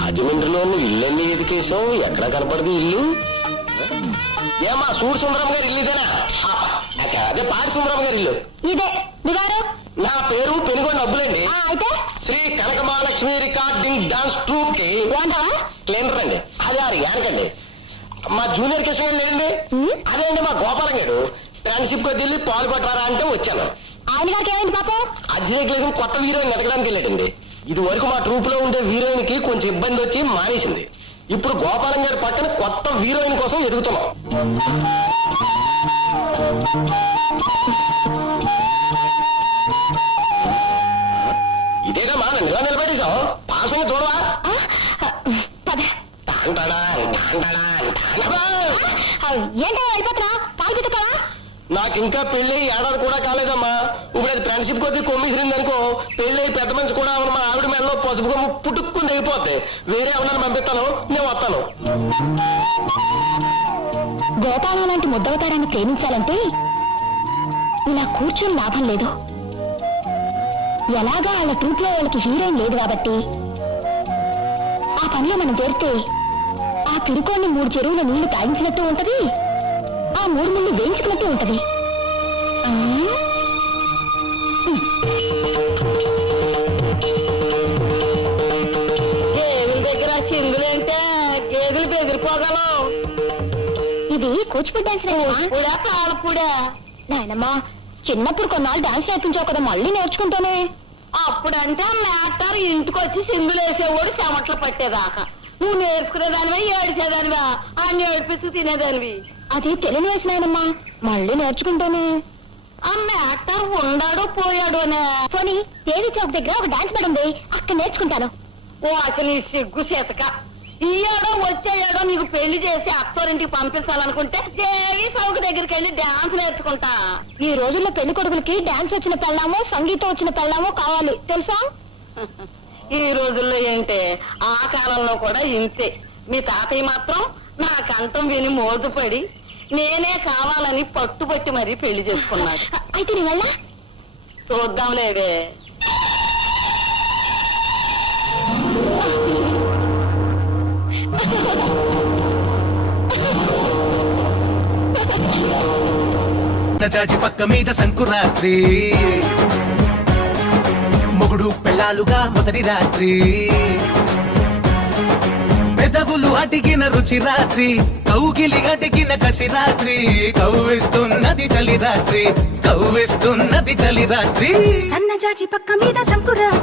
రాజమండ్రిలో ఇల్లన్నీ ఎదికేసాం, ఎక్కడ కనపడదు ఇల్లు? ఏమా సూర్య సుందరం గారి ఇల్లు ఇదేనా? అదే పాడి సుందరం గారి ఇల్లు ఇదే. దిగారు. నా పేరు పెనుగొండ అబ్బులండి. అయితే శ్రీ కనక మహాలక్ష్మి రికార్డింగ్ డాన్స్ ట్రూప్ కి క్లీనర్ అండి. అదే యానకండి. మా జూనియర్ కృష్ణ గారు లేదండి, అదే అండి మా గోపాలం గారు. ఫ్రెండ్షిప్ గా వెళ్ళి పాలు పట్టరా అంటే వచ్చాను. ఆయన గారికి ఏమైంది పాపం? అధ్యక్ష కొత్త హీరోయిన్ ఎదగడానికి వెళ్ళాడండి. ఇది వరకు మా ట్రూప్ లో ఉండే హీరోయిన్ కి కొంచెం ఇబ్బంది వచ్చి మానేసింది. ఇప్పుడు గోపాలం గారి పక్కన కొత్త హీరోయిన్ కోసం ఎదుగుతున్నాం. ఇదేగా మా నిలా నిలబెట్టేశాం. పాసంగా చూడవా? ఏంటో వెళ్ళిపోతున్నా? పాలు పెట్టుకోవా? నాకు ఇంకా పెళ్లి ఏడాది కూడా కాలేదమ్మా. ఇప్పుడు అది ఫ్రెండ్షిప్ కొద్ది కొమ్మిసిరింది అనుకో, పెళ్లి పెద్ద మనిషి కూడా మా ఆవిడ మెల్లో పసుపు కొమ్ము పుట్టుక్కుని తెగిపోద్ది. వేరే ఎవరైనా పంపిస్తాను, నేను వస్తాను. గోపాలం లాంటి ముద్దవతారాన్ని ప్రేమించాలంటే ఇలా కూర్చుని లాభం లేదు. ఎలాగా వాళ్ళ ట్రూప్ లో వాళ్ళకి హీరోయిన్ లేదు కాబట్టి ఆ పనిలో మనం చేరితే ఆ తిరుకోని 3 చెరువుల నీళ్లు తాగించినట్టు ఉంటది, ఆ 3 ముళ్ళు వేయించుకున్నట్టు ఉంటది. గేదెల దగ్గర సింగులంటే గేదెలు బెదిరిపోగలం. ఇది కూచిపూడి డాన్స్ కూడా నాయనమ్మా. చిన్నప్పుడు కొన్నాళ్ళు డాన్స్ నేర్పించావు కదా, మళ్ళీ నేర్చుకుంటానే. అప్పుడంటే మేటర్ ఇంటికి వచ్చి సింగులు వేసేవాడు చెమట్లు పట్టేదాకా. నువ్వు నేర్చుకునేదానివా ఏడిసేదానివా? అన్ని ఏడిపిస్తూ తినేదానివి. అది తెలుగు వేసినాయనమ్మా, మళ్ళీ నేర్చుకుంటానే. ఆ మేటర్ ఉండాడు పోయాడు అనే. పోనీ దేవి చౌక్ దగ్గర ఒక డాన్స్ పడింది, అక్కడ నేర్చుకుంటాను. ఓ అసలు నీ సిగ్గు చేతక. ఈ ఏడో వచ్చే ఏడో నీకు పెళ్లి చేసి అత్తోరింటికి పంపించాలనుకుంటే దేవి చౌక్ దగ్గరికి వెళ్ళి డాన్స్ నేర్చుకుంటా. ఈ రోజుల్లో పెళ్లి కొడుకులకి డాన్స్ వచ్చిన పెళ్ళామో సంగీతం వచ్చిన పెళ్ళామో కావాలి తెలుసా? ఈ రోజుల్లో ఏంటే, ఆ కాలంలో కూడా ఇంతే. మీ తాతయ్య మాత్రం నా కంఠం విని మోజుపడి నేనే కావాలని పట్టుబట్టి మరీ పెళ్లి చేసుకున్నాడు. అయితే నీ వల్ల చూద్దాంలేవే. చాచి పక్క మీద సంకురాత్రి, మొగుడు పెళ్ళాలుగా మొదటి రాత్రి, పెదవులు అడిగిన రుచి రాత్రి, కౌగిలి అడిగిన కసి రాత్రి, కవ్విస్తున్నది చలి రాత్రి, కవ్విస్తున్నది చలి రాత్రి. సన్నజాజి పక్క మీద సంకురాత్రి.